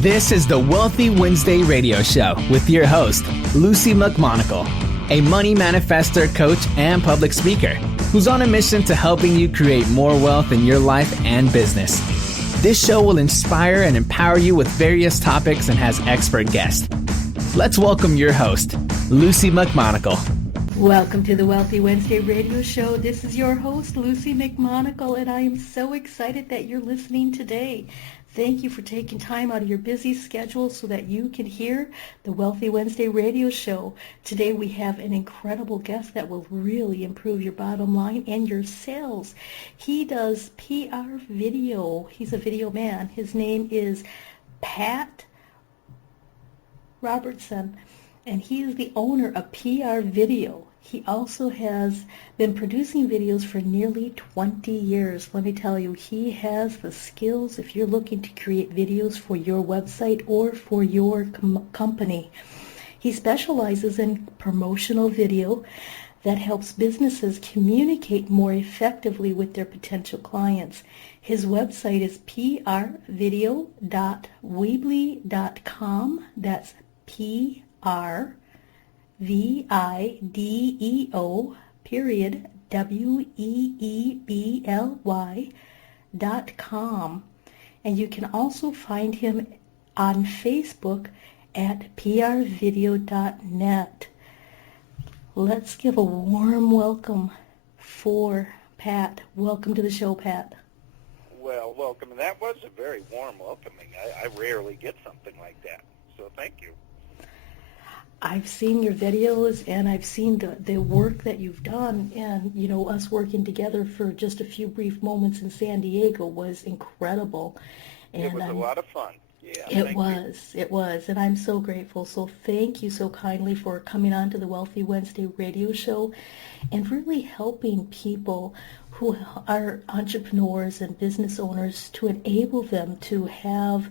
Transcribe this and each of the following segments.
This is the Wealthy Wednesday radio show with your host, Luci McMonagle, a money manifestor, coach, and public speaker who's on a mission to helping you create more wealth in your life and business. This show will inspire and empower you with various topics and has expert guests. Let's welcome your host, Luci McMonagle. Welcome to the Wealthy Wednesday radio show. This is your host, Luci McMonagle, and I am so excited that you're listening today. Thank you for taking time out of your busy schedule so that you can hear the Wealthy Wednesday radio show. Today we have an incredible guest that will really improve your bottom line and your sales. He does PRVideo. He's a video man. His name is Pat Robertson, and he is the owner of PRVideo. He also has been producing videos for nearly 20 years. Let me tell you, he has the skills if you're looking to create videos for your website or for your company. He specializes in promotional video that helps businesses communicate more effectively with their potential clients. His website is prvideo.weebly.com. That's PRVideo, period, WEEBLY.com. And you can also find him on Facebook at prvideo.net. Let's give a warm welcome for Pat. Welcome to the show, Pat. Well, welcome. And that was a very warm welcoming. I rarely get something like that, so thank you. I've seen your videos and I've seen the work that you've done, and us working together for just a few brief moments in San Diego was incredible. And it was a lot of fun. Yeah, it was, and I'm so grateful. So thank you so kindly for coming on to the Wealthy Wednesday radio show and really helping people who are entrepreneurs and business owners to enable them to have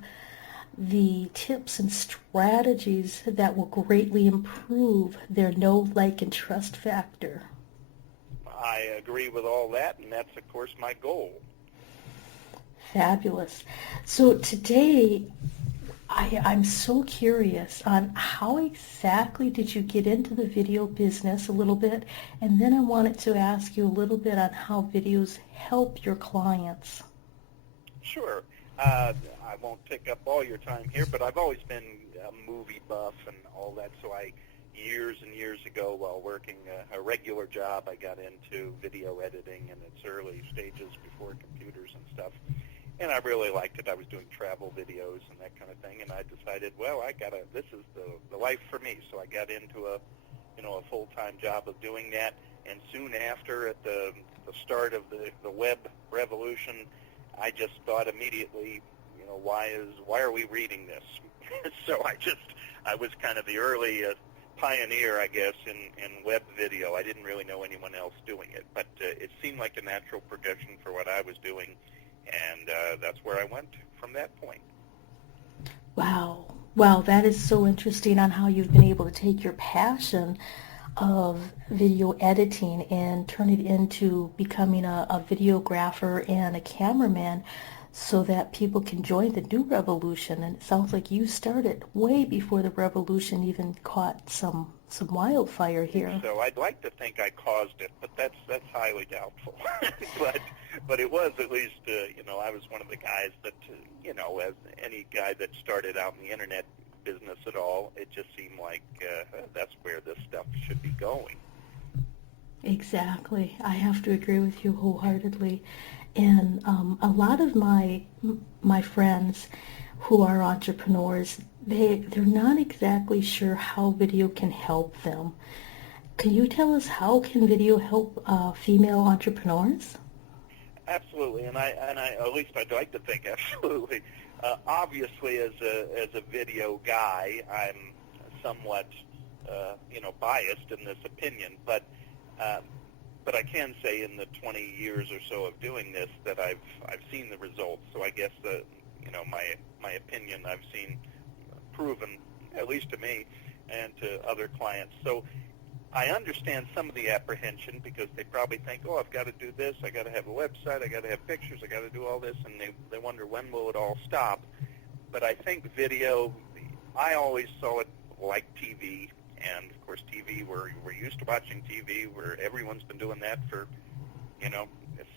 the tips and strategies that will greatly improve their know, like, and trust factor. I agree with all that, and that's, of course, my goal. Fabulous. So today, I'm so curious on how exactly did you get into the video business a little bit, and then I wanted to ask you a little bit on how videos help your clients. Sure. I won't take up all your time here, but I've always been a movie buff and all that, so years and years ago, while working a regular job, I got into video editing in its early stages before computers and stuff, and I really liked it. I was doing travel videos and that kind of thing, and I decided, well, this is the life for me, so I got into a full-time job of doing that, and soon after, at the start of the web revolution, I just thought immediately, why are we reading this? So I was kind of the early pioneer, I guess, in web video. I didn't really know anyone else doing it, but it seemed like a natural progression for what I was doing, and that's where I went from that point. Wow, that is so interesting on how you've been able to take your passion of video editing and turn it into becoming a videographer and a cameraman so that people can join the new revolution. And it sounds like you started way before the revolution even caught some wildfire here. So I'd like to think I caused it, but that's highly doubtful. but it was at least, I was one of the guys that, as any guy that started out in the internet business at all, it just seemed like that's where this stuff should be going. Exactly. I have to agree with you wholeheartedly. And a lot of my friends who are entrepreneurs, they're not exactly sure how video can help them. Can you tell us how can video help female entrepreneurs? Absolutely, and I at least I'd like to think absolutely. Obviously, as a video guy, I'm somewhat biased in this opinion, but I can say in the 20 years or so of doing this that I've seen the results. So I guess my opinion I've seen proven, at least to me and to other clients. So I understand some of the apprehension because they probably think, oh, I've got to do this, I got to have a website, I got to have pictures, I got to do all this, and they wonder when will it all stop. but I think video, I always saw it like TV, and of course TV, we're used to watching TV, where everyone's been doing that for,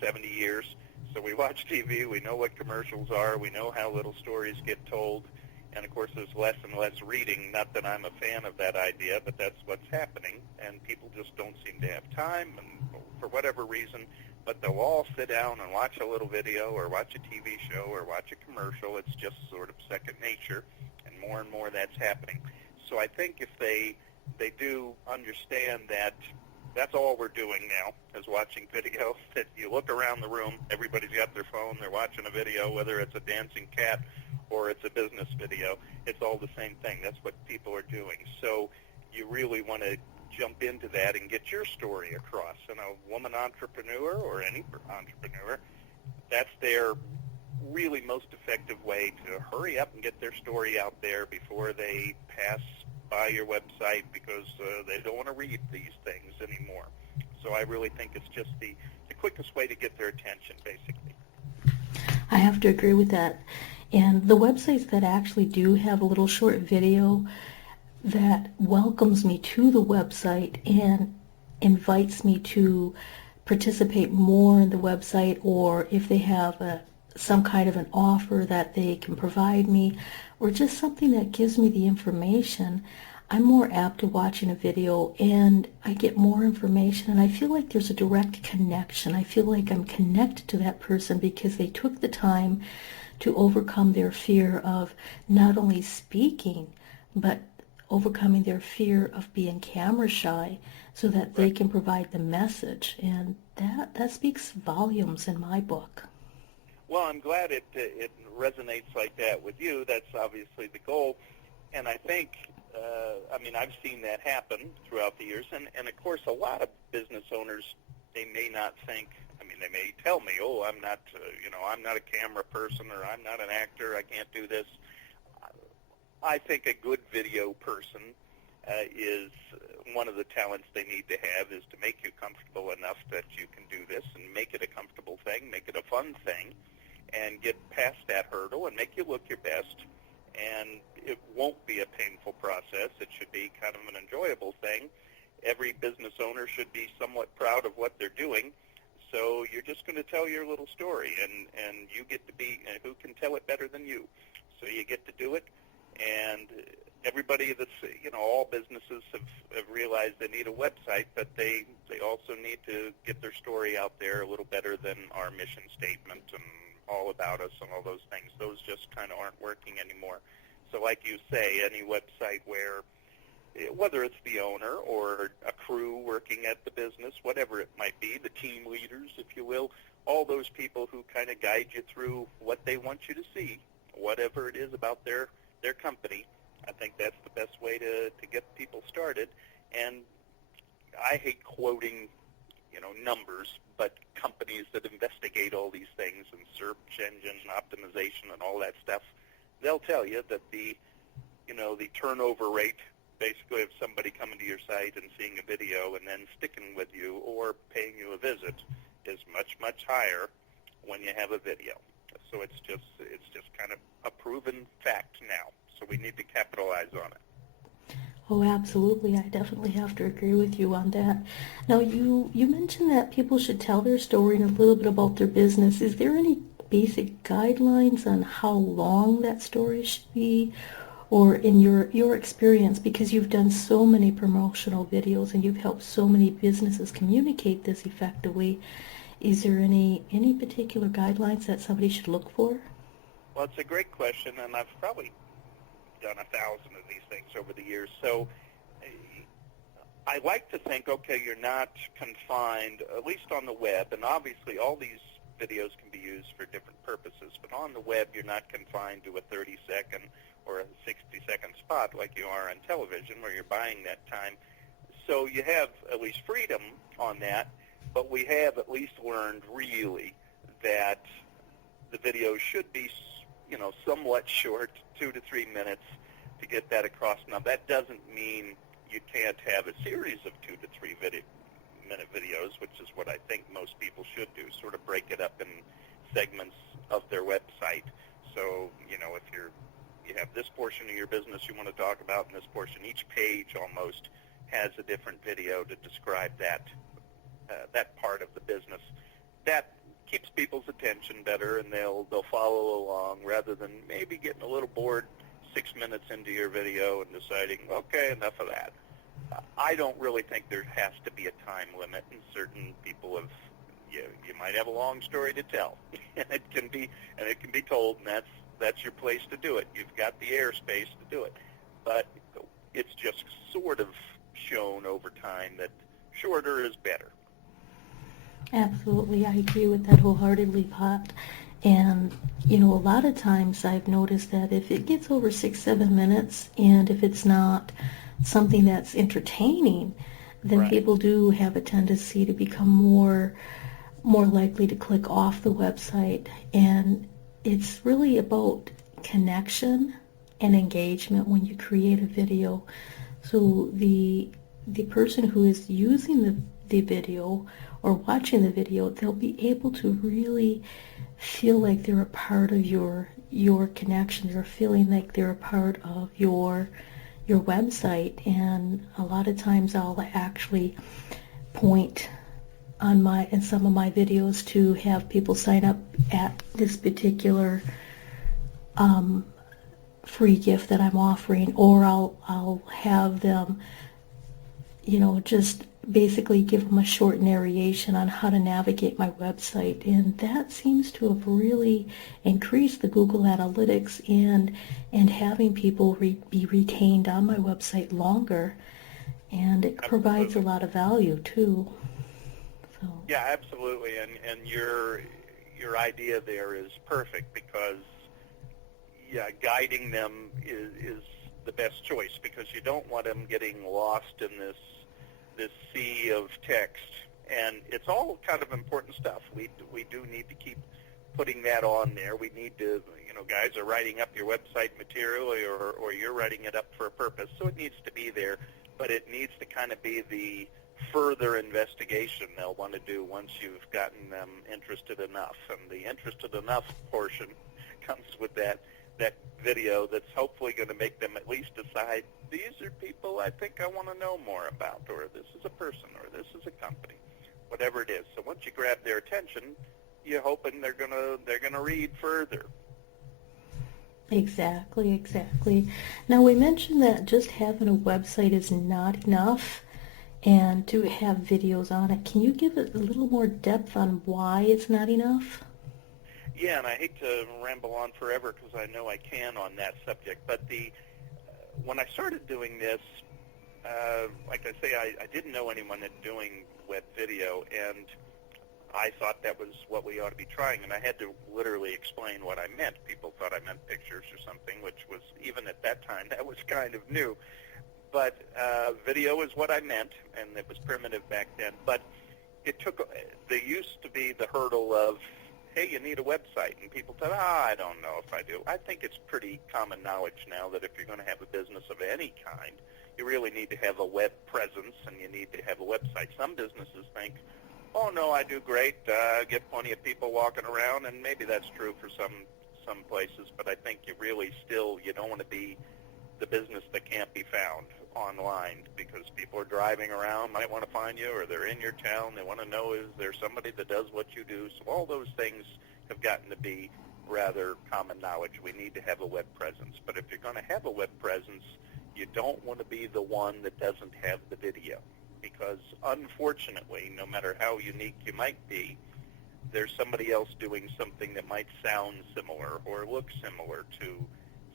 70 years. So we watch TV, we know what commercials are, we know how little stories get told, and of course there's less and less reading. Not that I'm a fan of that idea, but that's what's happening, and people just don't seem to have time, and for whatever reason, but they'll all sit down and watch a little video or watch a TV show or watch a commercial. It's just sort of second nature, and more that's happening. So I think if they do understand that that's all we're doing now is watching video, that you look around the room, everybody's got their phone, they're watching a video, whether it's a dancing cat or it's a business video, it's all the same thing. That's what people are doing. So you really want to jump into that and get your story across. And a woman entrepreneur or any entrepreneur, that's their really most effective way to hurry up and get their story out there before they pass by your website, because they don't want to read these things anymore. So I really think it's just the quickest way to get their attention, basically. I have to agree with that. And the websites that actually do have a little short video that welcomes me to the website and invites me to participate more in the website, or if they have some kind of an offer that they can provide me, or just something that gives me the information, I'm more apt to watching a video, and I get more information, and I feel like there's a direct connection. I feel like I'm connected to that person because they took the time to overcome their fear of not only speaking, but overcoming their fear of being camera shy, so that they can provide the message. And that speaks volumes in my book. Well, I'm glad it resonates like that with you. That's obviously the goal. And I think, I've seen that happen throughout the years. And of course, a lot of business owners, they may not think, they may tell me, oh, I'm not, I'm not a camera person, or I'm not an actor, I can't do this. I think a good video person is one of the talents they need to have, is to make you comfortable enough that you can do this and make it a comfortable thing, make it a fun thing, and get past that hurdle and make you look your best. And it won't be a painful process. It should be kind of an enjoyable thing. Every business owner should be somewhat proud of what they're doing. So you're just going to tell your little story, and you get to be, who can tell it better than you? So you get to do it, and everybody that's, all businesses have realized they need a website, but they also need to get their story out there a little better than our mission statement and all about us and all those things. Those just kind of aren't working anymore. So like you say, any website where, whether it's the owner or a crew working at the business, whatever it might be, the team leaders, if you will, all those people who kind of guide you through what they want you to see, whatever it is about their company, I think that's the best way to get people started. And I hate quoting, numbers, but companies that investigate all these things and search engine optimization and all that stuff, they'll tell you that the turnover rate, basically, of somebody coming to your site and seeing a video and then sticking with you or paying you a visit, is much, much higher when you have a video. So it's just kind of a proven fact now. So we need to capitalize on it. Oh, absolutely. I definitely have to agree with you on that. Now, you mentioned that people should tell their story and a little bit about their business. Is there any basic guidelines on how long that story should be? Or in your experience, because you've done so many promotional videos and you've helped so many businesses communicate this effectively, is there any particular guidelines that somebody should look for? Well, it's a great question, and I've probably done 1,000 of these things over the years. So I like to think, okay, you're not confined, at least on the web, and obviously all these videos can be used for different purposes, but on the web you're not confined to a 30-second or a 60-second spot like you are on television, where you're buying that time. So you have at least freedom on that, but we have at least learned really that the video should be, somewhat short, 2 to 3 minutes, to get that across. Now, that doesn't mean you can't have a series of 2 to 3 minute videos, which is what I think most people should do, sort of break it up in segments of their website. So, if you're have this portion of your business you want to talk about, and this portion. Each page almost has a different video to describe that part of the business. That keeps people's attention better, and they'll follow along rather than maybe getting a little bored 6 minutes into your video and deciding, okay, enough of that. I don't really think there has to be a time limit, and certain people have. You might have a long story to tell, and it can be told, and that's your place to do it. You've got the airspace to do it, but it's just sort of shown over time that shorter is better. Absolutely, I agree with that wholeheartedly, Pat. And, a lot of times I've noticed that if it gets over 6-7 minutes, and if it's not something that's entertaining, then Right. people do have a tendency to become more likely to click off the website. And it's really about connection and engagement when you create a video. So the person who is using the video or watching the video, they'll be able to really feel like they're a part of your connections, or feeling like they're a part of your website. And a lot of times I'll actually point in some of my videos to have people sign up at this particular free gift that I'm offering, or I'll have them, just basically give them a short narration on how to navigate my website. And that seems to have really increased the Google Analytics and having people be retained on my website longer. And it provides a lot of value too. So. Yeah, absolutely. And your idea there is perfect, because guiding them is the best choice, because you don't want them getting lost in this sea of text. And it's all kind of important stuff. We do need to keep putting that on there. We need to, guys are writing up your website material, or you're writing it up for a purpose, so it needs to be there, but it needs to kind of be the further investigation they'll want to do once you've gotten them interested enough. And the interested enough portion comes with that video that's hopefully going to make them at least decide, these are people I think I want to know more about, or this is a person, or this is a company, whatever it is. So once you grab their attention, you're hoping they're gonna read further. Exactly. Now, we mentioned that just having a website is not enough, and to have videos on it. Can you give it a little more depth on why it's not enough? Yeah, and I hate to ramble on forever, because I know I can on that subject, but when I started doing this, like I say, I didn't know anyone that doing web video, and I thought that was what we ought to be trying, and I had to literally explain what I meant. People thought I meant pictures or something, which was, even at that time, that was kind of new. But video is what I meant, and it was primitive back then. But there used to be the hurdle of, hey, you need a website, and people thought, I don't know if I do. I think it's pretty common knowledge now that if you're going to have a business of any kind, you really need to have a web presence, and you need to have a website. Some businesses think, oh, no, I do great. I get plenty of people walking around, and maybe that's true for some places, but I think you don't want to be the business that can't be found online, because people are driving around, might want to find you, or they're in your town, they want to know, is there somebody that does what you do? So all those things have gotten to be rather common knowledge. We need to have a web presence. But if you're going to have a web presence, you don't want to be the one that doesn't have the video, because unfortunately, no matter how unique you might be, there's somebody else doing something that might sound similar or look similar to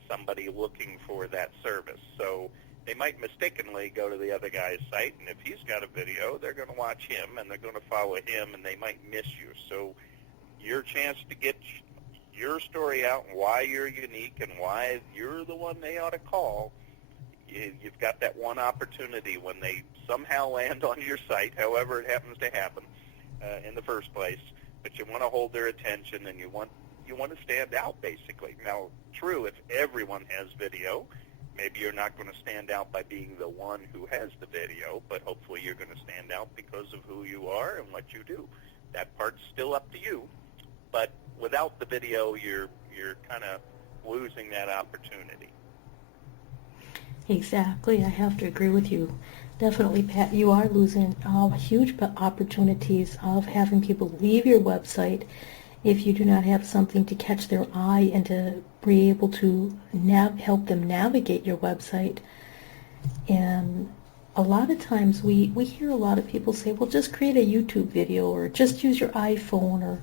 somebody looking for that service. So they might mistakenly go to the other guy's site, and if he's got a video, they're going to watch him, and they're going to follow him, and they might miss you. So your chance to get your story out and why you're unique and why you're the one they ought to call, you've got that one opportunity when they somehow land on your site, however it happens to happen in the first place. But you want to hold their attention, and you want to stand out, basically. Now, true, if everyone has video, maybe you're not going to stand out by being the one who has the video, but hopefully you're going to stand out because of who you are and what you do. That part's still up to you. But without the video, you're kind of losing that opportunity. Exactly. I have to agree with you. Definitely, Pat, you are losing huge opportunities of having people leave your website if you do not have something to catch their eye and to be able to help them navigate your website. And a lot of times we hear a lot of people say, well, just create a YouTube video, or just use your iPhone,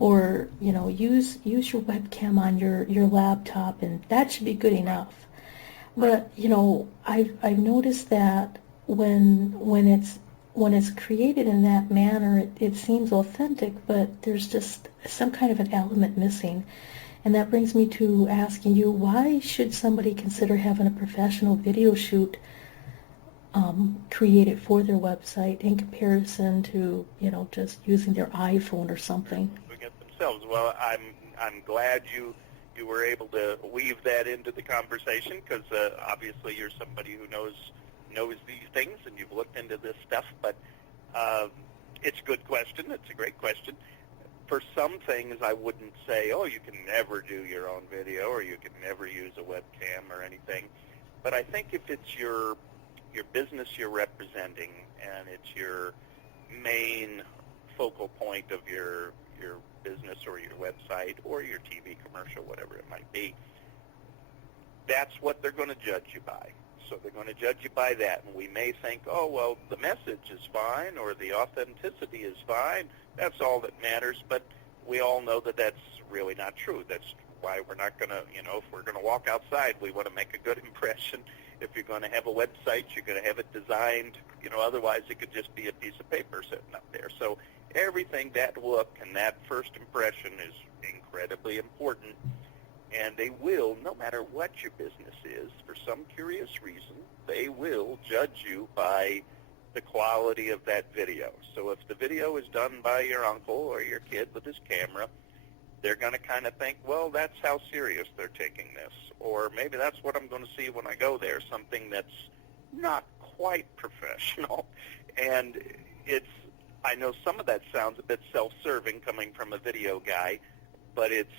or use your webcam on your laptop, and that should be good enough. But I've noticed that when it's created in that manner, it seems authentic, but there's just some kind of an element missing. And that brings me to asking you, why should somebody consider having a professional video shoot created for their website in comparison to just using their iPhone or something? Looking at themselves. Well, I'm glad you were able to weave that into the conversation, because obviously you're somebody who knows these things and you've looked into this stuff. But it's a good question. It's a great question. For some things, I wouldn't say, oh, you can never do your own video, or you can never use a webcam or anything. But I think if it's your business you're representing, and it's your main focal point of your business or your website or your TV commercial, whatever it might be, that's what they're going to judge you by. So they're going to judge you by that. And we may think, oh, well, the message is fine, or the authenticity is fine. That's all that matters. But we all know that that's really not true. That's why we're not going to, if we're going to walk outside, we want to make a good impression. If you're going to have a website, you're going to have it designed. Otherwise it could just be a piece of paper sitting up there. So everything, that look and that first impression is incredibly important. And they will, no matter what your business is, for some curious reason, they will judge you by the quality of that video. So if the video is done by your uncle or your kid with his camera, they're going to kind of think, well, that's how serious they're taking this. Or maybe that's what I'm going to see when I go there, something that's not quite professional. And I know some of that sounds a bit self-serving coming from a video guy, but it's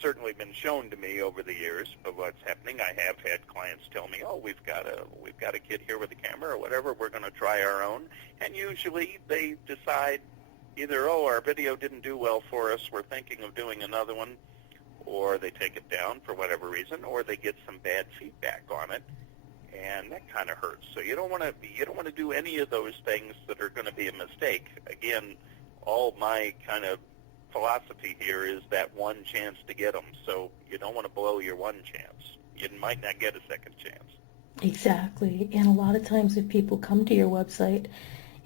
certainly been shown to me over the years of what's happening. I have had clients tell me, oh, we've got a kid here with a camera or whatever, we're going to try our own. And usually they decide either, oh, our video didn't do well for us, we're thinking of doing another one, or they take it down for whatever reason, or they get some bad feedback on it, and that kind of hurts. So you don't want to do any of those things that are going to be a mistake. Again, all my kind of philosophy here is that one chance to get them. So you don't want to blow your one chance. You might not get a second chance. Exactly. And a lot of times if people come to your website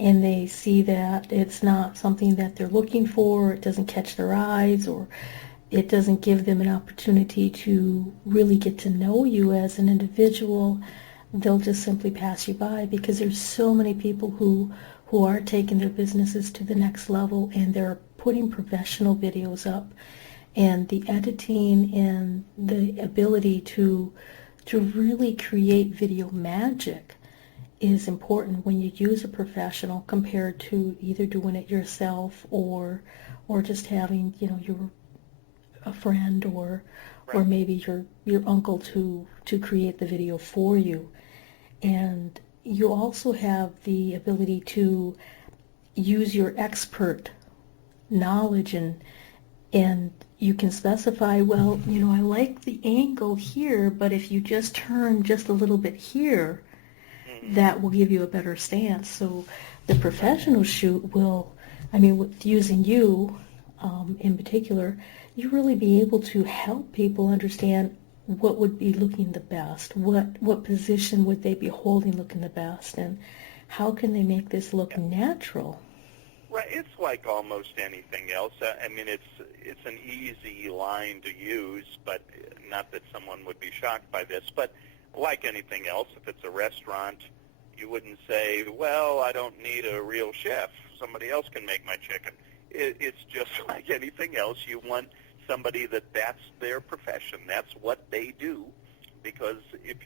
and they see that it's not something that they're looking for, it doesn't catch their eyes, or it doesn't give them an opportunity to really get to know you as an individual, they'll just simply pass you by, because there's so many people who are taking their businesses to the next level, and they're putting professional videos up. And the editing and the ability to really create video magic is important when you use a professional, compared to either doing it yourself or just having a friend or maybe your uncle to create the video for you. And you also have the ability to use your expert knowledge, and you can specify, well, I like the angle here, but if you just turn just a little bit here, that will give you a better stance. So the professional shoot will, with using you in particular, you really be able to help people understand what would be looking the best, what position would they be holding looking the best, and how can they make this look natural. Right, it's like almost anything else. It's an easy line to use, but not that someone would be shocked by this. But like anything else, if it's a restaurant, you wouldn't say, well, I don't need a real chef. Somebody else can make my chicken. It's just like anything else. You want somebody that's their profession. That's what they do. Because if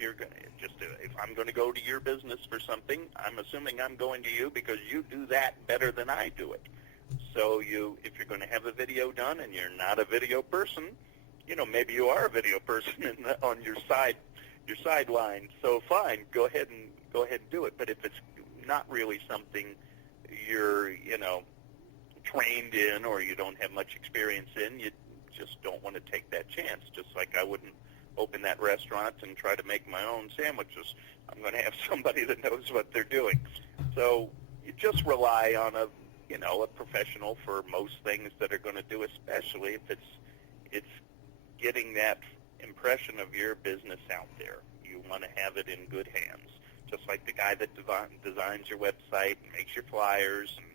I'm going to go to your business for something, I'm assuming I'm going to you because you do that better than I do it. So if you're going to have a video done and you're not a video person, maybe you are a video person on your sideline. So fine, go ahead and do it. But if it's not really something you're, trained in, or you don't have much experience in, you just don't want to take that chance. Just like I wouldn't open that restaurant and try to make my own sandwiches. I'm going to have somebody that knows what they're doing. So you just rely on a professional for most things that are going to do, especially if it's getting that impression of your business out there. You want to have it in good hands. Just like the guy that designs your website and makes your flyers and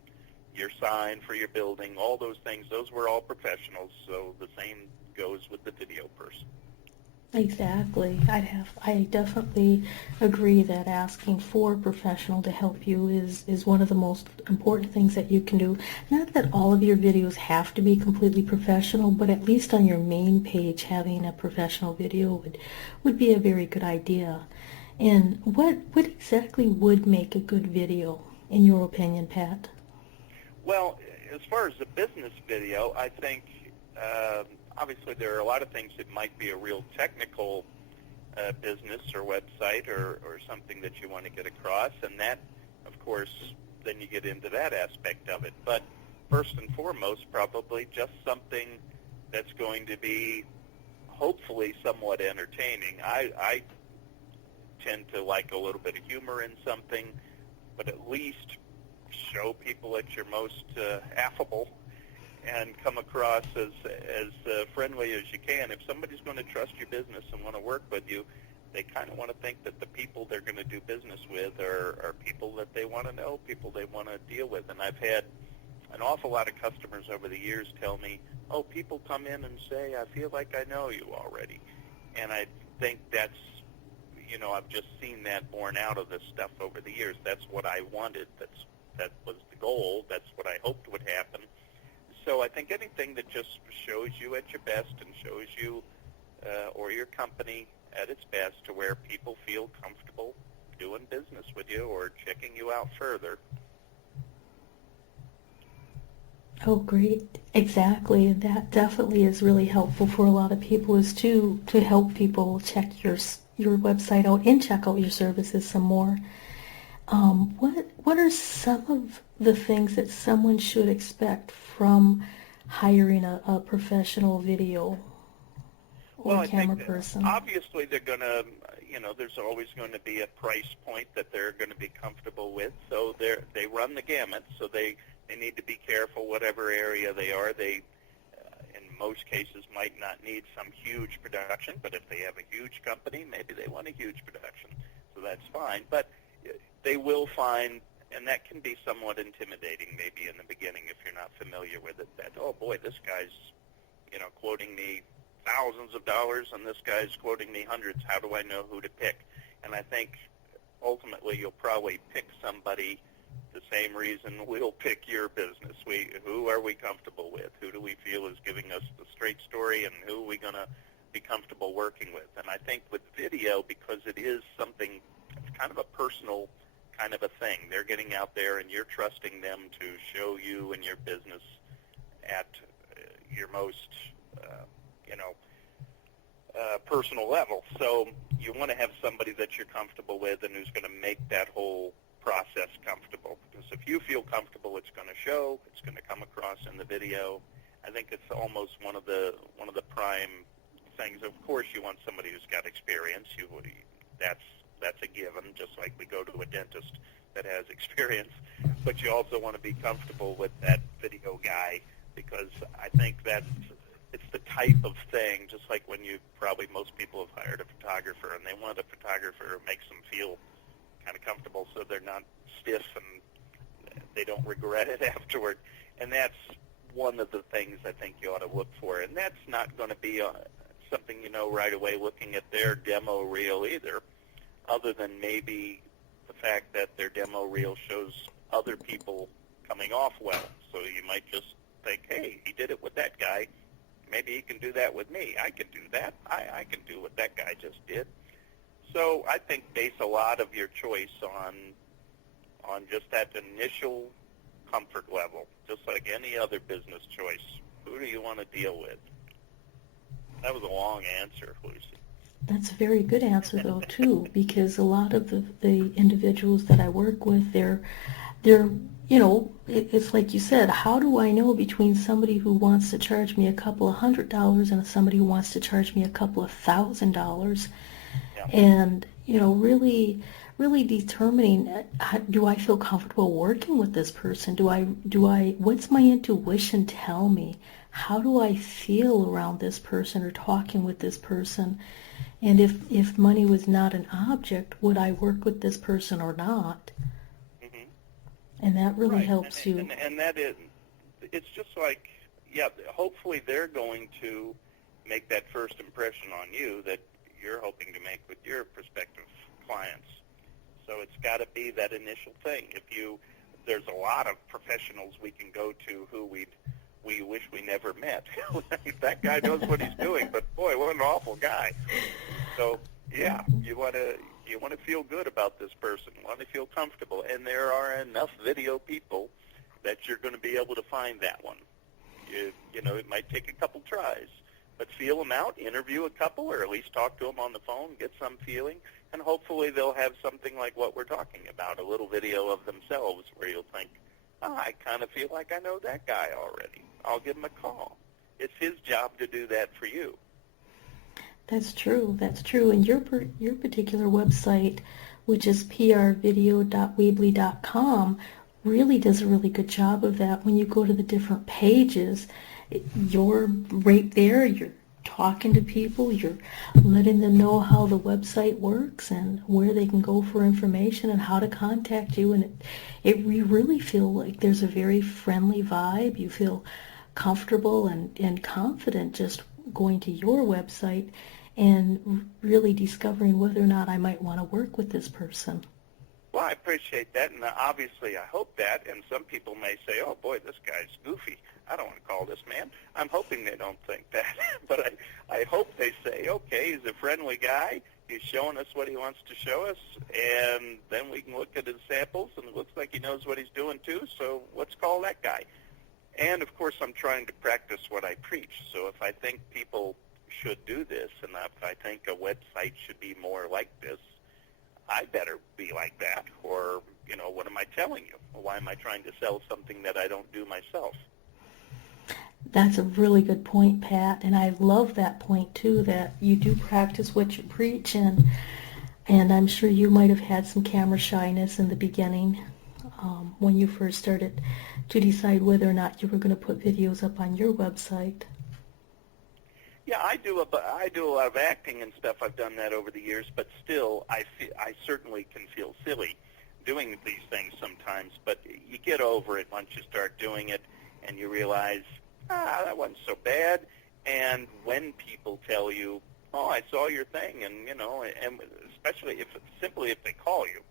your sign for your building, all those things, those were all professionals. So the same goes with the video person. Exactly. I definitely agree that asking for a professional to help you is one of the most important things that you can do. Not that all of your videos have to be completely professional, but at least on your main page, having a professional video would be a very good idea. And what exactly would make a good video, in your opinion, Pat? Well, as far as the business video, I think obviously there are a lot of things that might be a real technical business or website or something that you want to get across, and that, of course, then you get into that aspect of it. But first and foremost, probably just something that's going to be hopefully somewhat entertaining. I tend to like a little bit of humor in something, but at least show people that you're most affable and come across as friendly as you can. If somebody's going to trust your business and want to work with you, they kind of want to think that the people they're going to do business with are people that they want to know, people they want to deal with. And I've had an awful lot of customers over the years tell me, oh, people come in and say, I feel like I know you already. And I think that's, I've just seen that borne out of this stuff over the years. That's what I wanted. That was the goal. That's what I hoped would happen. So I think anything that just shows you at your best and shows you or your company at its best to where people feel comfortable doing business with you or checking you out further. Oh, great. Exactly. And that definitely is really helpful for a lot of people, is to help people check your website out and check out your services some more. What are some of the things that someone should expect from hiring a professional video or camera person? Obviously, they're going to, there's always going to be a price point that they're going to be comfortable with. So they run the gamut. So they need to be careful whatever area they are. They, in most cases, might not need some huge production. But if they have a huge company, maybe they want a huge production. So that's fine. But they will find, and that can be somewhat intimidating maybe in the beginning if you're not familiar with it, that, oh boy, this guy's, quoting me thousands of dollars and this guy's quoting me hundreds. How do I know who to pick? And I think ultimately you'll probably pick somebody the same reason we'll pick your business. Who are we comfortable with? Who do we feel is giving us the straight story, and who are we going to be comfortable working with? And I think with video, because it is something, it's kind of a personal kind of a thing. They're getting out there and you're trusting them to show you and your business at your most, personal level. So you want to have somebody that you're comfortable with and who's going to make that whole process comfortable. Because if you feel comfortable, it's going to show, it's going to come across in the video. I think it's almost one of the prime things. Of course, you want somebody who's got experience. That's a given, just like we go to a dentist that has experience. But you also want to be comfortable with that video guy, because I think it's the type of thing, just like when most people have hired a photographer, and they want a photographer who makes them feel kind of comfortable so they're not stiff and they don't regret it afterward. And that's one of the things I think you ought to look for. And that's not going to be something right away looking at their demo reel either, other than maybe the fact that their demo reel shows other people coming off well. So you might just think, hey, he did it with that guy. Maybe he can do that with me. I can do that. I can do what that guy just did. So I think base a lot of your choice on just that initial comfort level, just like any other business choice. Who do you want to deal with? That was a long answer, Lucy. That's a very good answer, though, too, because a lot of the individuals that I work with, they're it's like you said, how do I know between somebody who wants to charge me a couple of $100 and somebody who wants to charge me a couple of $1,000? Yeah. And, really determining, do I feel comfortable working with this person? What's my intuition tell me? How do I feel around this person or talking with this person? And if money was not an object, would I work with this person or not? Mm-hmm. And that really Right. helps you. And that is, it's just like, yeah, hopefully they're going to make that first impression on you that you're hoping to make with your prospective clients. So it's got to be that initial thing. There's a lot of professionals we can go to who we wish we never met. That guy knows what he's doing, but boy, what an awful guy. So yeah, you want to feel good about this person. You want to feel comfortable, and there are enough video people that you're going to be able to find that one. It might take a couple tries, but feel them out, interview a couple, or at least talk to them on the phone, get some feeling, and hopefully they'll have something like what we're talking about, a little video of themselves where you'll think, I kind of feel like I know that guy already. I'll give him a call. It's his job to do that for you. That's true. And your particular website, which is prvideo.weebly.com, really does a really good job of that. When you go to the different pages, you're right there. You're talking to people. You're letting them know how the website works and where they can go for information and how to contact you. And you really feel like there's a very friendly vibe. You feel comfortable and confident just going to your website and really discovering whether or not I might want to work with this person. Well, I appreciate that, and obviously I hope that, and some people may say, oh, boy, this guy's goofy. I don't want to call this man. I'm hoping they don't think that, but I hope they say, okay, he's a friendly guy. He's showing us what he wants to show us, and then we can look at his samples, and it looks like he knows what he's doing, too, so let's call that guy. And, of course, I'm trying to practice what I preach, so if I think people should do this, and if I think a website should be more like this, I better be like that, or, what am I telling you? Why am I trying to sell something that I don't do myself? That's a really good point, Pat, and I love that point, too, that you do practice what you preach, and I'm sure you might have had some camera shyness in the beginning when you first started to decide whether or not you were going to put videos up on your website. Yeah, I do a lot of acting and stuff. I've done that over the years, but still, I certainly can feel silly doing these things sometimes. But you get over it once you start doing it, and you realize, that wasn't so bad. And when people tell you, oh, I saw your thing, and and especially if they call you,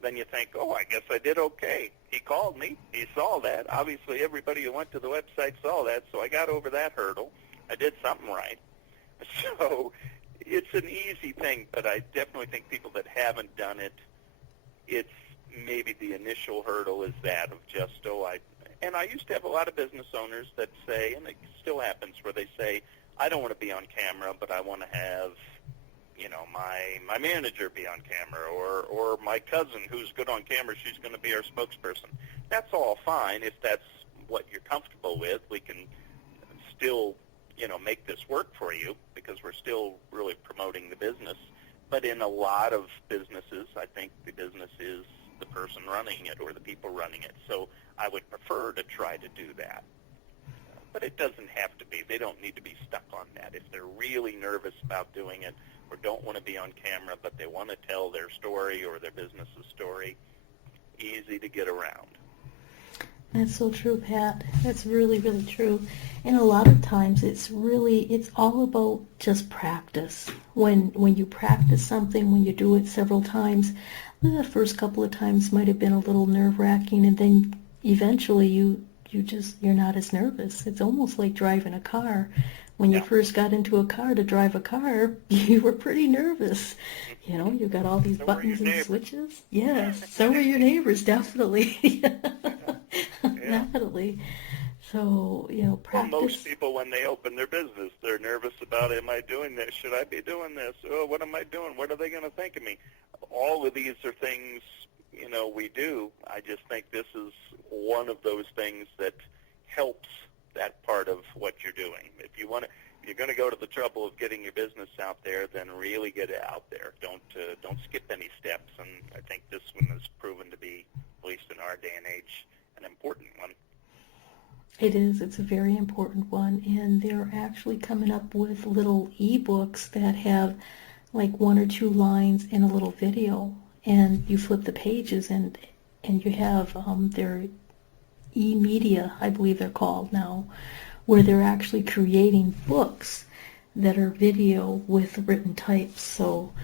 then you think, oh, I guess I did okay. He called me. He saw that. Obviously, everybody who went to the website saw that, so I got over that hurdle. I did something right. So it's an easy thing, but I definitely think people that haven't done it, it's maybe the initial hurdle is that of just, and I used to have a lot of business owners that say, and it still happens, where they say, I don't want to be on camera, but I want to have, my manager be on camera, or my cousin who's good on camera, she's going to be our spokesperson. That's all fine if that's what you're comfortable with. We can still make this work for you because we're still really promoting the business. But in a lot of businesses, I think the business is the person running it or the people running it. So I would prefer to try to do that. But it doesn't have to be. They don't need to be stuck on that. If they're really nervous about doing it or don't want to be on camera, but they want to tell their story or their business's story, easy to get around. That's so true, Pat. That's really, really true. And a lot of times it's all about just practice. When you practice something, when you do it several times, the first couple of times might have been a little nerve-wracking, and then eventually you're not as nervous. It's almost like driving a car. When you first got into a car to drive a car, you were pretty nervous. You've got all these buttons and switches. Yes, so are your neighbors, definitely. Definitely. So, Well, practice. most people, when they open their business, they're nervous about, am I doing this? Should I be doing this? Oh, what am I doing? What are they going to think of me? All of these are things, we do. I just think this is one of those things that helps that part of what you're doing. If you're going to go to the trouble of getting your business out there, then really get it out there. Don't skip any steps. And I think this one has proven to be, at least in our day and age, an important one. It is. It's a very important one. And they're actually coming up with little e-books that have like 1 or 2 lines in a little video. And you flip the pages and you have their e-media, I believe they're called now, where they're actually creating books that are video with written types. So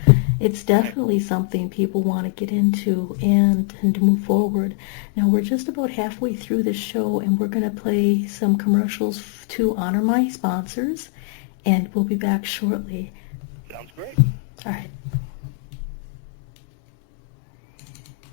it's definitely something people want to get into and to move forward. Now we're just about halfway through the show, and we're going to play some commercials to honor my sponsors, and we'll be back shortly. Sounds great. All right.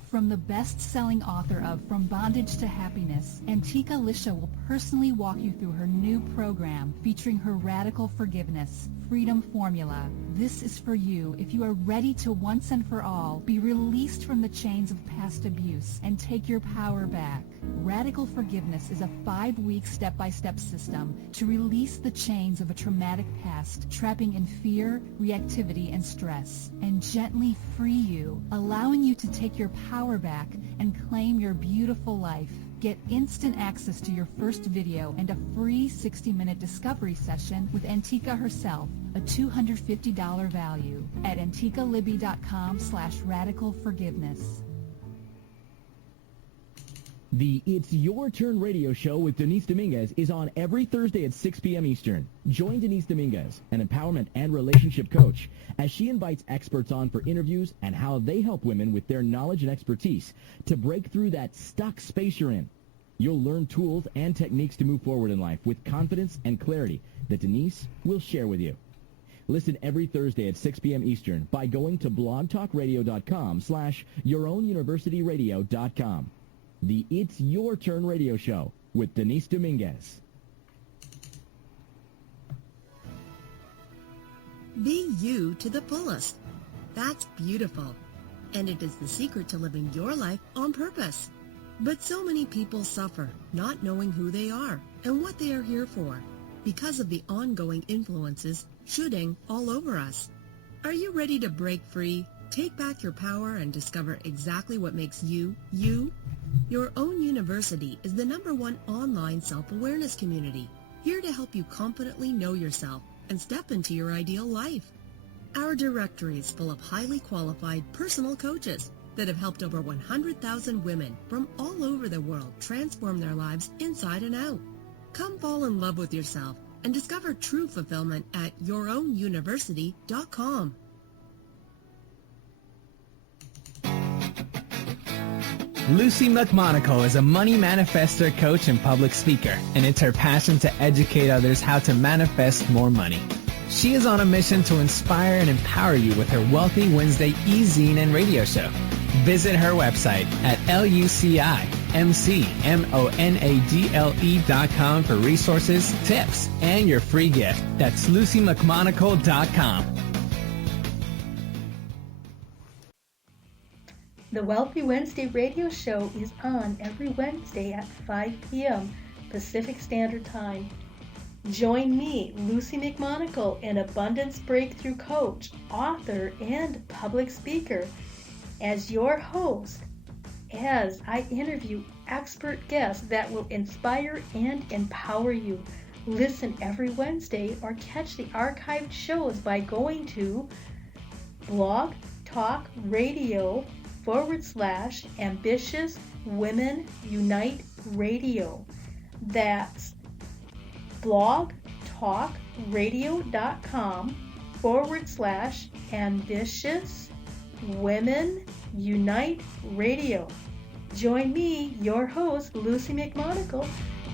From the best-selling author of From Bondage to Happiness, Antika Lisha will personally walk you through her new program featuring her Radical Forgiveness Freedom Formula. This is for you if you are ready to once and for all be released from the chains of past abuse and take your power back. Radical Forgiveness is a 5-week step-by-step system to release the chains of a traumatic past, trapping in fear, reactivity, and stress, and gently free you, allowing you to take your power back and claim your beautiful life. Get instant access to your first video and a free 60-minute discovery session with Antika herself, a $250 value, at antikalibby.com/radicalforgiveness. The It's Your Turn radio show with Denise Dominguez is on every Thursday at 6 p.m. Eastern. Join Denise Dominguez, an empowerment and relationship coach, as she invites experts on for interviews and how they help women with their knowledge and expertise to break through that stuck space you're in. You'll learn tools and techniques to move forward in life with confidence and clarity that Denise will share with you. Listen every Thursday at 6 p.m. Eastern by going to blogtalkradio.com/yourownuniversityradio.com. The It's Your Turn radio show with Denise Dominguez. Be you to the fullest. That's beautiful. And it is the secret to living your life on purpose. But so many people suffer not knowing who they are and what they are here for because of the ongoing influences shooting all over us. Are you ready to break free, take back your power, and discover exactly what makes you, you? Your Own University is the #1 online self-awareness community, here to help you confidently know yourself and step into your ideal life. Our directory is full of highly qualified personal coaches that have helped over 100,000 women from all over the world transform their lives inside and out. Come fall in love with yourself and discover true fulfillment at yourownuniversity.com. Luci McMonagle is a money manifestor, coach, and public speaker, and it's her passion to educate others how to manifest more money. She is on a mission to inspire and empower you with her Wealthy Wednesday e-zine and radio show. Visit her website at lucimcmonagle.com for resources, tips, and your free gift. That's lucimcmonagle.com. The Wealthy Wednesday radio show is on every Wednesday at 5 p.m. Pacific Standard Time. Join me, Luci McMonagle, an abundance breakthrough coach, author, and public speaker, as your host, as I interview expert guests that will inspire and empower you. Listen every Wednesday or catch the archived shows by going to Blog Talk Radio /Ambitious Women Unite Radio. That's blogtalkradio.com /Ambitious Women Unite Radio. Join me, your host, Luci McMonagle,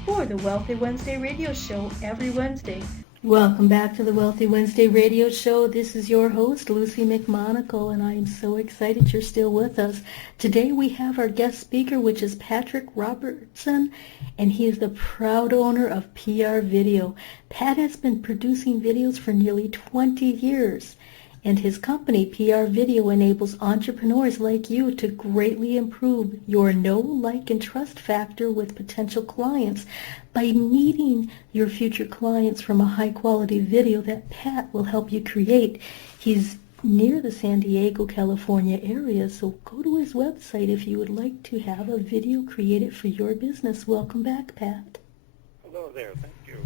for the Wealthy Wednesday radio show every Wednesday. Welcome back to the Wealthy Wednesday radio show. This is your host, Luci McMonagle, and I am so excited you're still with us. Today we have our guest speaker, which is Patrick Robertson, and he is the proud owner of PRVideo. Pat has been producing videos for nearly 20 years, and his company, PRVideo, enables entrepreneurs like you to greatly improve your know, like, and trust factor with potential clients by meeting your future clients from a high-quality video that Pat will help you create. He's near the San Diego, California area, so go to his website if you would like to have a video created for your business. Welcome back, Pat. Hello there. Thank you.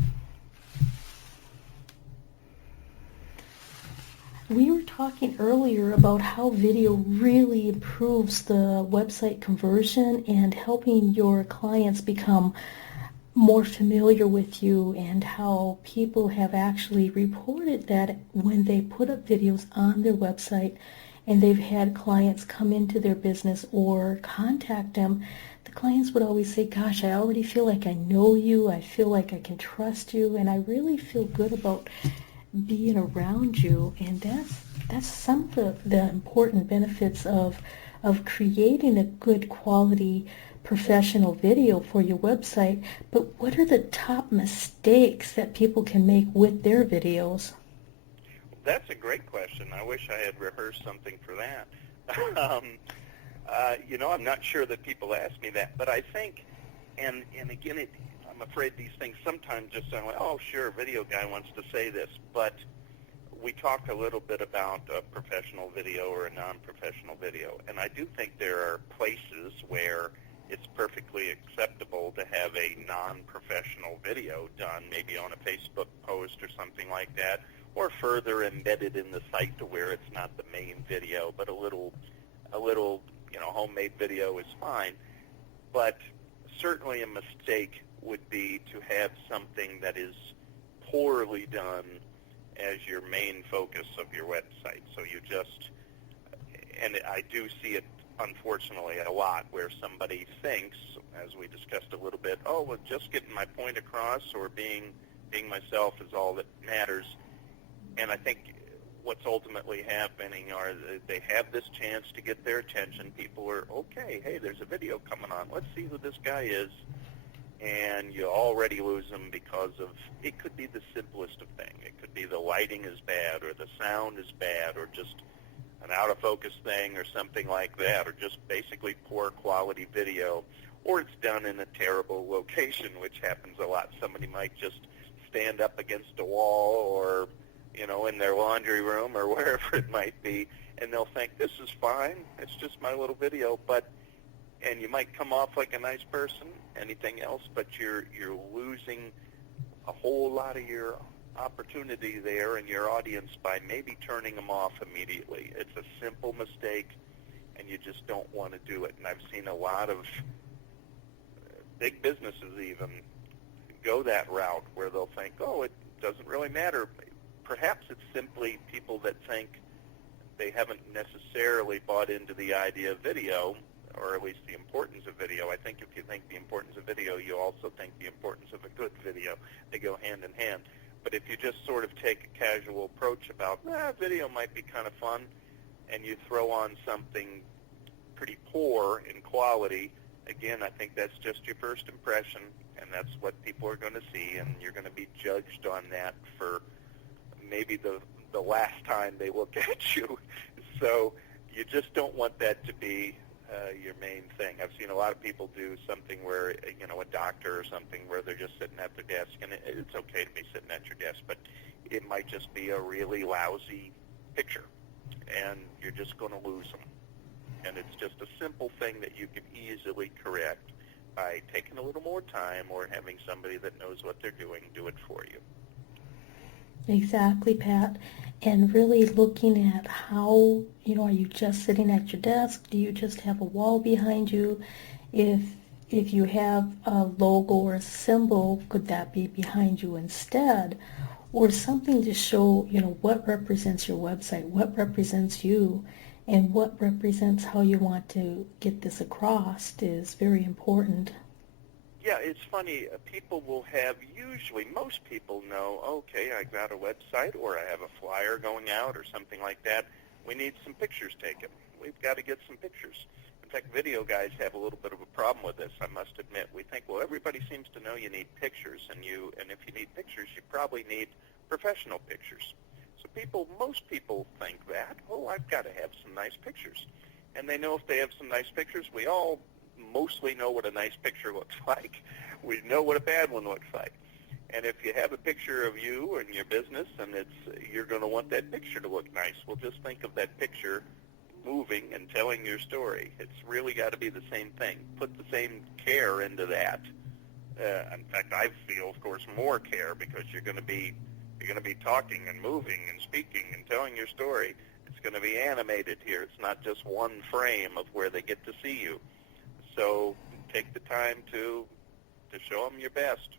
We were talking earlier about how video really improves the website conversion and helping your clients become more familiar with you, and how people have actually reported that when they put up videos on their website and they've had clients come into their business or contact them, the clients would always say, gosh, I already feel like I know you, I feel like I can trust you, and I really feel good about being around you. And that's some of the important benefits of creating a good quality professional video for your website. But what are the top mistakes that people can make with their videos? That's a great question. I wish I had rehearsed something for that. I'm not sure that people ask me that, but I think, and again, I'm afraid these things sometimes just sound like, oh, sure, video guy wants to say this, but we talked a little bit about a professional video or a non-professional video, and I do think there are places where it's perfectly acceptable to have a non-professional video done, maybe on a Facebook post or something like that, or further embedded in the site to where it's not the main video, but a little homemade video is fine. But certainly a mistake would be to have something that is poorly done as your main focus of your website. So and I do see it unfortunately a lot where somebody thinks, as we discussed a little bit, oh, well, just getting my point across or being myself is all that matters. And I think what's ultimately happening are they have this chance to get their attention. People are, okay, hey, there's a video coming on. Let's see who this guy is. And you already lose them because of, it could be the simplest of things. It could be the lighting is bad or the sound is bad or just an out-of-focus thing or something like that, or just basically poor quality video, or it's done in a terrible location, which happens a lot. Somebody might just stand up against a wall or, in their laundry room or wherever it might be, and they'll think, this is fine, it's just my little video, and you might come off like a nice person, anything else, but you're losing a whole lot of your opportunity there and your audience by maybe turning them off immediately. It's a simple mistake, and you just don't want to do it. And I've seen a lot of big businesses even go that route where they'll think, oh, it doesn't really matter. Perhaps it's simply people that think they haven't necessarily bought into the idea of video, or at least the importance of video. I think if you think the importance of video, you also think the importance of a good video. They go hand in hand. But if you just sort of take a casual approach about, video might be kind of fun, and you throw on something pretty poor in quality, again, I think that's just your first impression, and that's what people are going to see, and you're going to be judged on that for maybe the last time they look at you. So you just don't want that to be your main thing. I've seen a lot of people do something where, a doctor or something where they're just sitting at their desk, and it's okay to be sitting at your desk, but it might just be a really lousy picture, and you're just going to lose them. And it's just a simple thing that you can easily correct by taking a little more time or having somebody that knows what they're doing do it for you. Exactly, Pat. And really looking at how, are you just sitting at your desk? Do you just have a wall behind you? If you have a logo or a symbol, could that be behind you instead? Or something to show, what represents your website, what represents you, and what represents how you want to get this across is very important. Yeah, it's funny. People will have, usually most people know, okay, I got a website or I have a flyer going out or something like that. We need some pictures taken. We've got to get some pictures. In fact, video guys have a little bit of a problem with this, I must admit. We think, well, everybody seems to know you need pictures, and if you need pictures, you probably need professional pictures. So most people think that, oh, I've got to have some nice pictures. And they know if they have some nice pictures, we all mostly know what a nice picture looks like. We know what a bad one looks like. And if you have a picture of you and your business, and you're going to want that picture to look nice. Well, just think of that picture moving and telling your story. It's really got to be the same thing. Put the same care into that. In fact, I feel, of course, more care because you're going to be talking and moving and speaking and telling your story. It's going to be animated here. It's not just one frame of where they get to see you. So take the time to show them your best.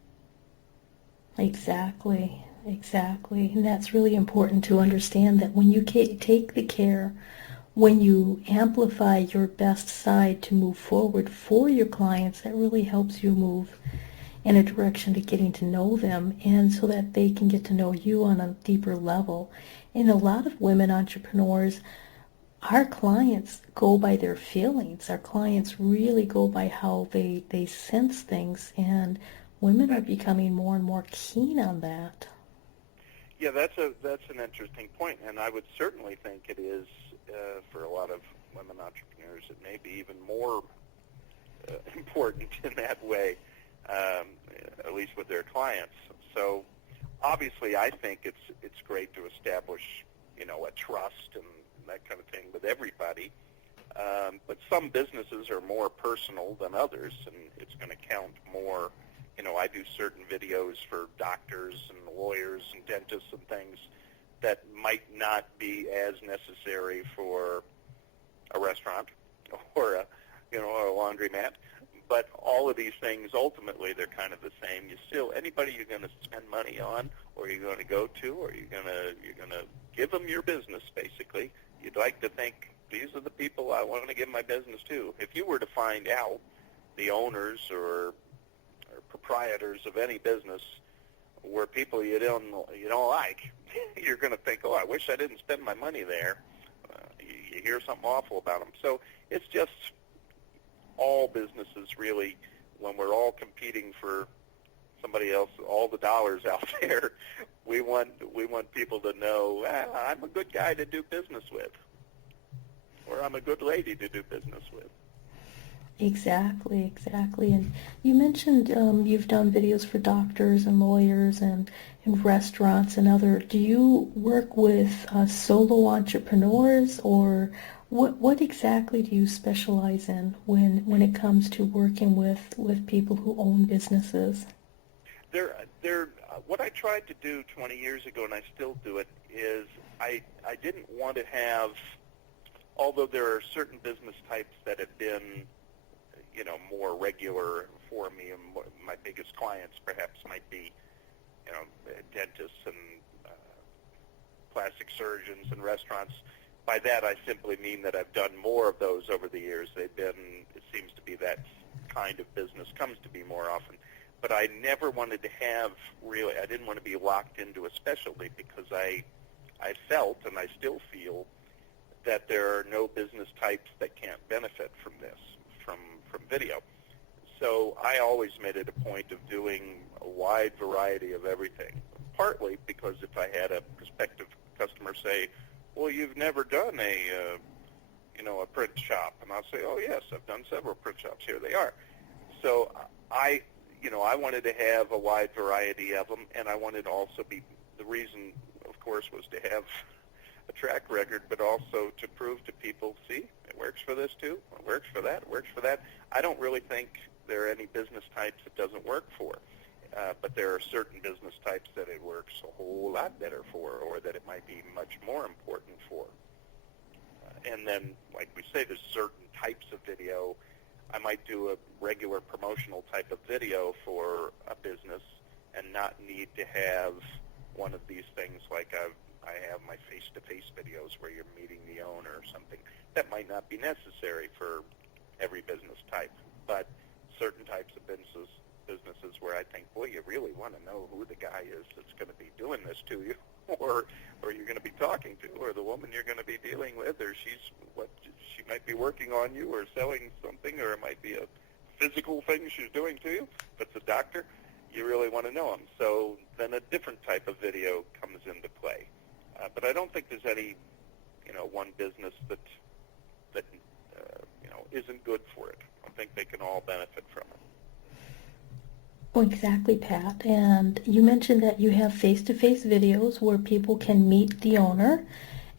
Exactly. And that's really important to understand, that when you take the care, when you amplify your best side to move forward for your clients, that really helps you move in a direction to getting to know them, and so that they can get to know you on a deeper level. And a lot of women entrepreneurs, our clients go by their feelings. Our clients really go by how they sense things, and women are becoming more and more keen on that. Yeah, that's an interesting point, and I would certainly think it is for a lot of women entrepreneurs. It may be even more important in that way, at least with their clients. So obviously, I think it's great to establish, a trust and that kind of thing with everybody. But some businesses are more personal than others, and it's going to count more. I do certain videos for doctors and lawyers and dentists and things that might not be as necessary for a restaurant or a laundromat. But all of these things, ultimately, they're kind of the same. Anybody you're going to spend money on, or you're going to go to, or you're going to give them your business, basically, you'd like to think, these are the people I want to give my business to. If you were to find out the owners or proprietors of any business were people you don't like, you're going to think, oh, I wish I didn't spend my money there. You hear something awful about them. So it's just all businesses, really, when we're all competing for somebody else, all the dollars out there, we want people to know, I'm a good guy to do business with, or I'm a good lady to do business with. Exactly. And you mentioned you've done videos for doctors and lawyers and restaurants and other. Do you work with solo entrepreneurs, or what exactly do you specialize in when it comes to working with people who own businesses? What I tried to do 20 years ago, and I still do it, is I didn't want to have, although there are certain business types that have been more regular for me, and my biggest clients perhaps might be, dentists and plastic surgeons and restaurants. By that, I simply mean that I've done more of those over the years. It seems to be that kind of business comes to be more often. But I never wanted to have, I didn't want to be locked into a specialty, because I felt, and I still feel, that there are no business types that can't benefit from this, from video. So I always made it a point of doing a wide variety of everything, partly because if I had a prospective customer say, well, you've never done a print shop, and I'll say, oh, yes, I've done several print shops. Here they are. So I wanted to have a wide variety of them, and I wanted to also be, the reason, of course, was to have a track record, but also to prove to people, see, it works for this too, it works for that, it works for that. I don't really think there are any business types it doesn't work for, but there are certain business types that it works a whole lot better for, or that it might be much more important for. And then, like we say, there's certain types of video. I might do a regular promotional type of video for a business and not need to have one of these things like I have my face-to-face videos where you're meeting the owner or something. That might not be necessary for every business type, but certain types of businesses businesses where I think, boy, you really want to know who the guy is that's going to be doing this to you, or you're going to be talking to, or the woman you're going to be dealing with, or she might be working on you or selling something, or it might be a physical thing she's doing to you. If it's a doctor, you really want to know them. So then a different type of video comes into play. But I don't think there's any, one business that isn't good for it. I think they can all benefit from it. Oh, exactly, Pat. And you mentioned that you have face-to-face videos where people can meet the owner,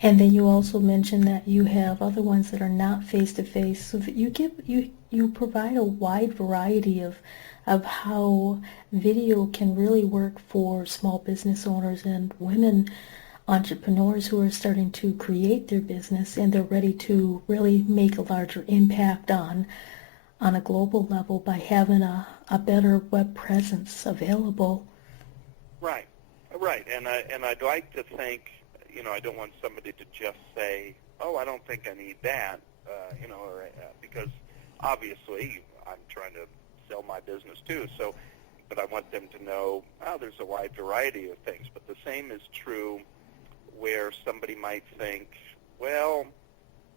and then you also mentioned that you have other ones that are not face-to-face, so that you provide a wide variety of how video can really work for small business owners and women entrepreneurs who are starting to create their business, and they're ready to really make a larger impact on a global level by having a better web presence available. Right. And I'd like to think, I don't want somebody to just say, oh, I don't think I need that, because obviously I'm trying to sell my business too. So, but I want them to know, there's a wide variety of things. But the same is true where somebody might think, well,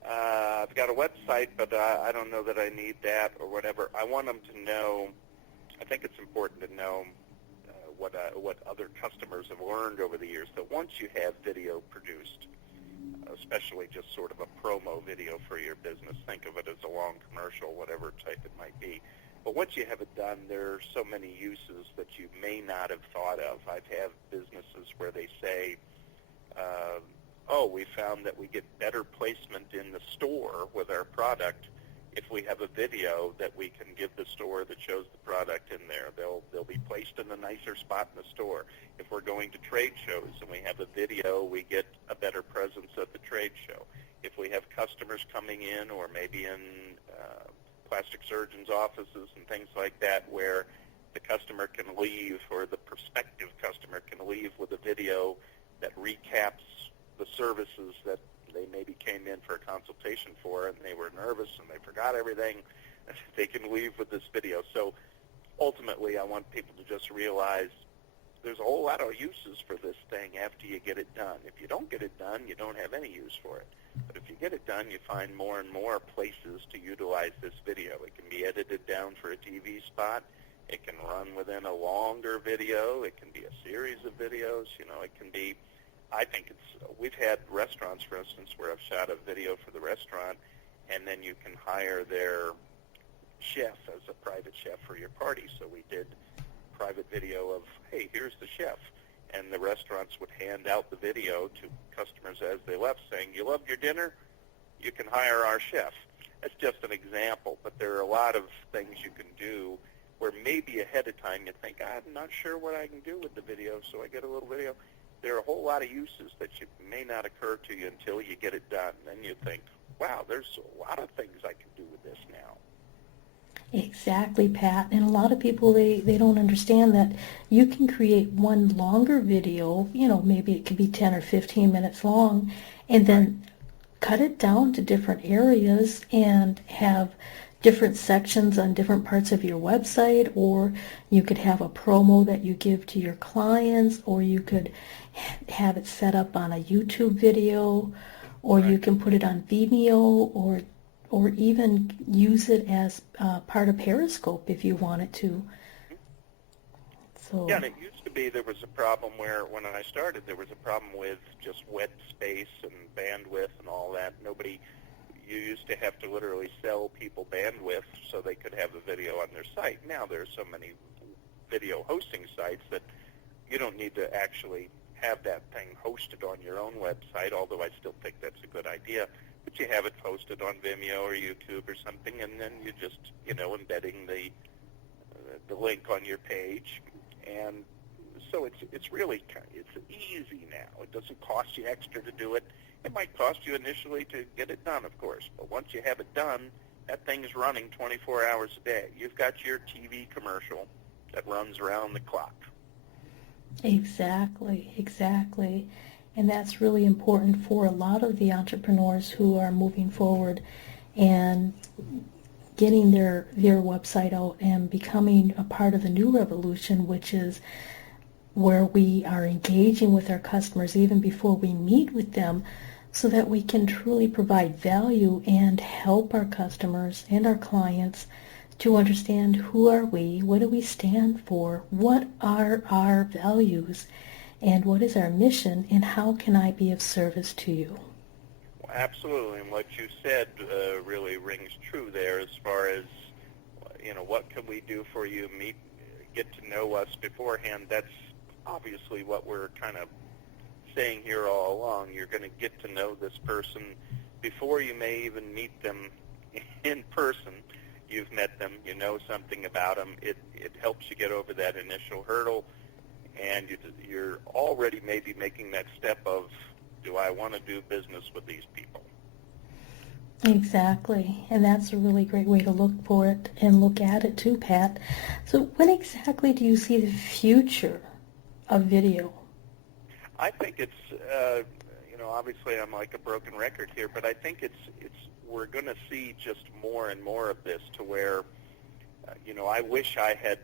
I've got a website, but I don't know that I need that or whatever. I want them to know, I think it's important to know what other customers have learned over the years, that once you have video produced, especially just sort of a promo video for your business, think of it as a long commercial, whatever type it might be. But once you have it done, there are so many uses that you may not have thought of. I've had businesses where they say, we found that we get better placement in the store with our product if we have a video that we can give the store that shows the product in there. They'll be placed in a nicer spot in the store. If we're going to trade shows and we have a video, we get a better presence at the trade show. If we have customers coming in, or maybe in plastic surgeons' offices and things like that, where the customer can leave, or the prospective customer can leave with a video that recaps the services that they maybe came in for a consultation for, and they were nervous and they forgot everything, they can leave with this video. So ultimately, I want people to just realize there's a whole lot of uses for this thing after you get it done. If you don't get it done, you don't have any use for it. But if you get it done, you find more and more places to utilize this video. It can be edited down for a TV spot. It can run within a longer video. It can be a series of videos. It can be, I think we've had restaurants, for instance, where I've shot a video for the restaurant, and then you can hire their chef as a private chef for your party. So we did private video of, hey, here's the chef. And the restaurants would hand out the video to customers as they left, saying, you loved your dinner? You can hire our chef. That's just an example, but there are a lot of things you can do where maybe ahead of time you think, I'm not sure what I can do with the video, so I get a little video. There are a whole lot of uses that may not occur to you until you get it done. Then you think, wow, there's a lot of things I can do with this now. Exactly, Pat. And a lot of people, they don't understand that you can create one longer video, maybe it could be 10 or 15 minutes long, and then cut it down to different areas and have different sections on different parts of your website, or you could have a promo that you give to your clients, or you could have it set up on a YouTube video, or you can put it on Vimeo, or even use it as part of Periscope if you wanted to. So yeah, and it used to be there was a problem where when I started there was a problem with just web space and bandwidth and all that. You used to have to literally sell people bandwidth so they could have a video on their site. Now there are so many video hosting sites that you don't need to actually have that thing hosted on your own website, although I still think that's a good idea. But you have it posted on Vimeo or YouTube or something, and then you just, embedding the link on your page. And so it's really, it's easy now. It doesn't cost you extra to do it. It might cost you initially to get it done, of course, but once you have it done, that thing's running 24 hours a day. You've got your TV commercial that runs around the clock. Exactly. And that's really important for a lot of the entrepreneurs who are moving forward and getting their website out and becoming a part of the new revolution, which is where we are engaging with our customers even before we meet with them, so that we can truly provide value and help our customers and our clients to understand who are we, what do we stand for, what are our values, and what is our mission, and how can I be of service to you? Well, absolutely, and what you said really rings true there as far as, what can we do for you, get to know us beforehand. That's obviously what we're kind of saying here all along. You're going to get to know this person before you may even meet them in person. You've met them, you know something about them. It helps you get over that initial hurdle, and you're already maybe making that step of, do I want to do business with these people? Exactly, and that's a really great way to look for it and look at it too, Pat. So when exactly do you see the future of video? I think it's, obviously I'm like a broken record here, but I think we're going to see just more and more of this to where, I wish I had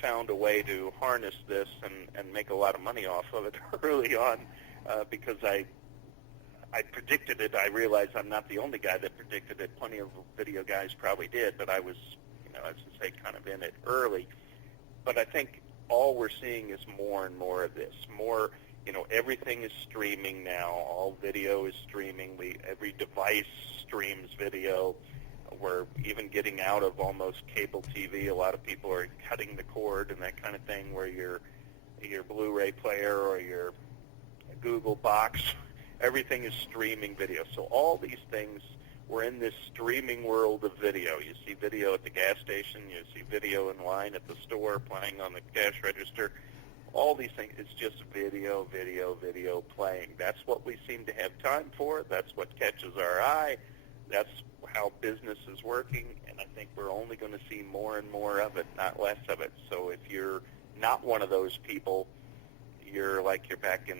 found a way to harness this and make a lot of money off of it early on, because I predicted it. I realize I'm not the only guy that predicted it. Plenty of video guys probably did, but I was, as I say, kind of in it early. But I think all we're seeing is more and more of this. More, everything is streaming now. All video is streaming. Every device streams video. We're even getting out of almost cable TV. A lot of people are cutting the cord and that kind of thing, where your Blu-ray player or your Google box, everything is streaming video. So all these things, we're in this streaming world of video. You see video at the gas station. You see video in line at the store playing on the cash register. All these things, it's just video, video, video playing. That's what we seem to have time for. That's what catches our eye. That's how business is working, and I think we're only going to see more and more of it, not less of it. So if you're not one of those people, you're back in,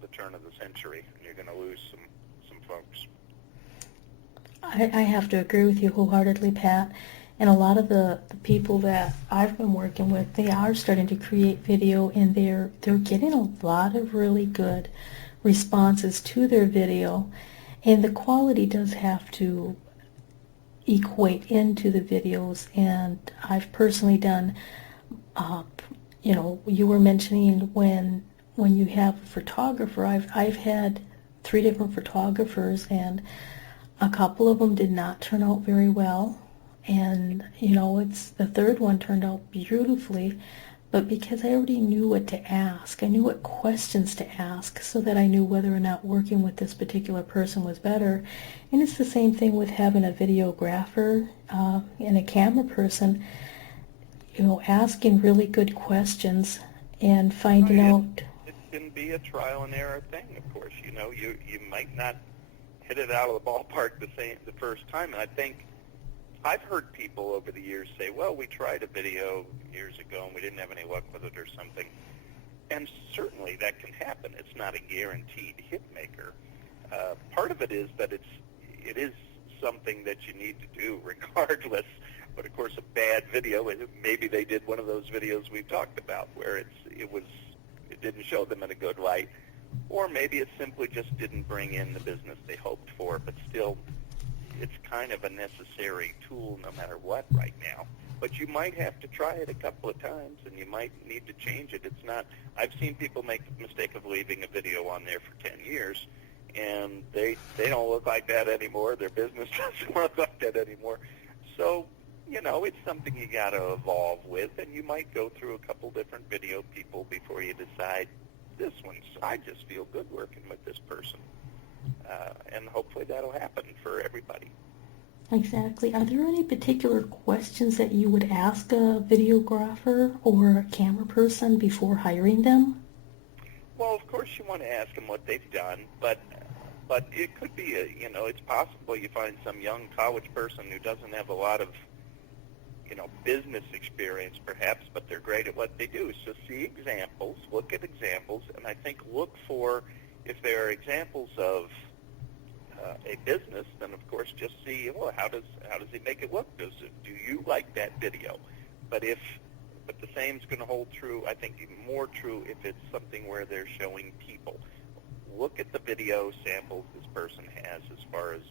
the turn of the century, and you're going to lose some folks. I have to agree with you wholeheartedly, Pat. And a lot of the people that I've been working with, they are starting to create video, and they're getting a lot of really good responses to their video. And the quality does have to equate into the videos. And I've personally done, you were mentioning when you have a photographer, I've had 3 different photographers, and a couple of them did not turn out very well. And, it's the third one turned out beautifully, but because I already knew what to ask, I knew what questions to ask, so that I knew whether or not working with this particular person was better. And it's the same thing with having a videographer and a camera person, asking really good questions and finding out. It can be a trial and error thing, of course. You might not hit it out of the ballpark the first time. And I think I've heard people over the years say, well, we tried a video years ago and we didn't have any luck with it or something. And certainly that can happen. It's not a guaranteed hit maker. Part of it is that it is something that you need to do regardless. But of course, a bad video, maybe they did one of those videos we've talked about where it didn't show them in a good light, or maybe it simply just didn't bring in the business they hoped for. But still, it's kind of a necessary tool no matter what right now. But you might have to try it a couple of times, and you might need to change it. It's not. I've seen people make the mistake of leaving a video on there for 10 years, and they don't look like that anymore. Their business doesn't look like that anymore. So, it's something you got to evolve with, and you might go through a couple different video people before you decide, I just feel good working with this person. And hopefully that'll happen for everybody. Exactly. Are there any particular questions that you would ask a videographer or a camera person before hiring them? Well, of course you want to ask them what they've done, but it could be, it's possible you find some young college person who doesn't have a lot of, business experience perhaps, but they're great at what they do. So see examples, look at examples, and I think look for if there are examples of a business, then of course just see, well, how does he make it look? Do you like that video? But the same's going to hold true. I think even more true if it's something where they're showing people. Look at the video samples this person has as far as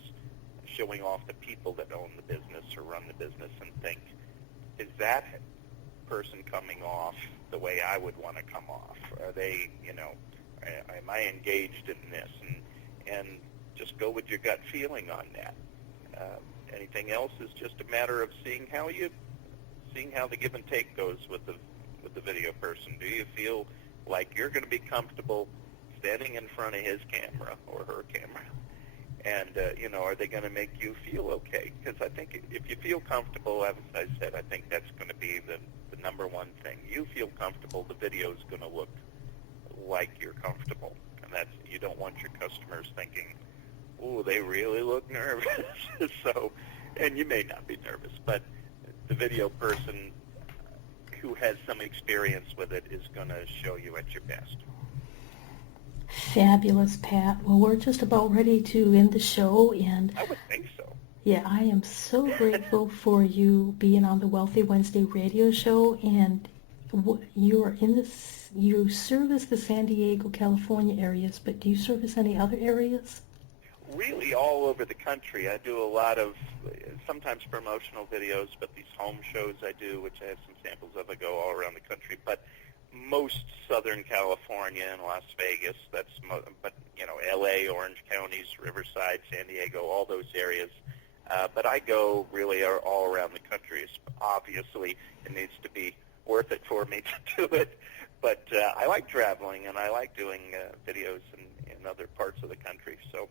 showing off the people that own the business or run the business, and think, is that person coming off the way I would want to come off? Are they, am I engaged in this? And just go with your gut feeling on that. Anything else is just a matter of seeing how the give and take goes with the video person. Do you feel like you're going to be comfortable standing in front of his camera or her camera? And, are they going to make you feel okay? Because I think if you feel comfortable, as I said, I think that's going to be the number one thing. You feel comfortable, the video is going to look like you're comfortable. And you don't want your customers thinking, oh, they really look nervous. So, and you may not be nervous, but the video person who has some experience with it is going to show you at your best. Fabulous, Pat. Well, we're just about ready to end the show, and I would think so. Yeah, I am so grateful for you being on the Wealthy Wednesday radio show, and you service the San Diego, California areas, but do you service any other areas? Really all over the country. I do a lot of, sometimes promotional videos, but these home shows I do, which I have some samples of, I go all around the country. But most Southern California and Las Vegas, but L.A., Orange counties, Riverside, San Diego, all those areas. But I go really all around the country. Obviously, it needs to be worth it for me to do it. But I like traveling, and I like doing videos in other parts of the country. So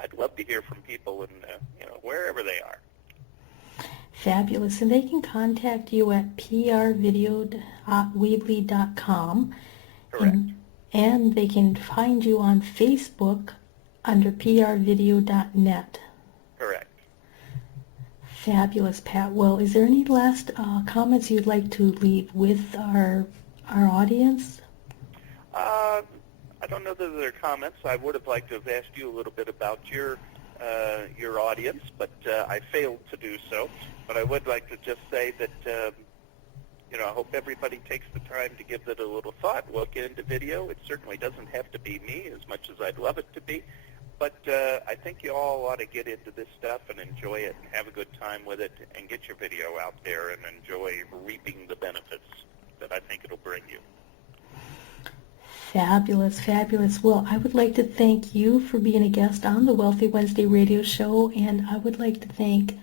I'd love to hear from people wherever they are. Fabulous. And they can contact you at prvideo.weebly.com. Correct. And they can find you on Facebook under prvideo.net. Correct. Fabulous, Pat. Well, is there any last comments you'd like to leave with our audience? I don't know that there are comments. I would have liked to have asked you a little bit about your audience, but I failed to do so. But I would like to just say that, I hope everybody takes the time to give it a little thought, look into video. It certainly doesn't have to be me as much as I'd love it to be. But I think you all ought to get into this stuff and enjoy it and have a good time with it and get your video out there and enjoy reaping the benefits that I think it'll bring you. Fabulous, fabulous. Well, I would like to thank you for being a guest on the Wealthy Wednesday radio show, and I would like to thank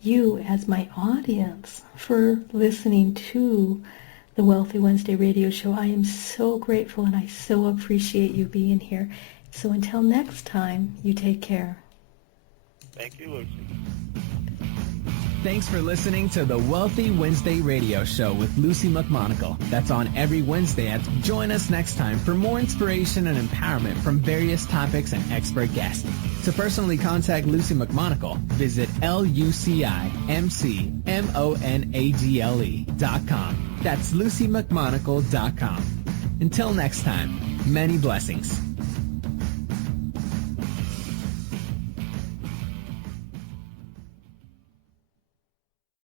you as my audience for listening to the Wealthy Wednesday radio show. I am so grateful, and I so appreciate you being here. So until next time, you take care. Thank you, Lucy. Thanks for listening to the Wealthy Wednesday radio show with Luci McMonagle. That's on every Wednesday. Join us next time for more inspiration and empowerment from various topics and expert guests. To personally contact Luci McMonagle, visit LuciMcMonagle.com. That's LuciMcMonagle.com. Until next time, many blessings.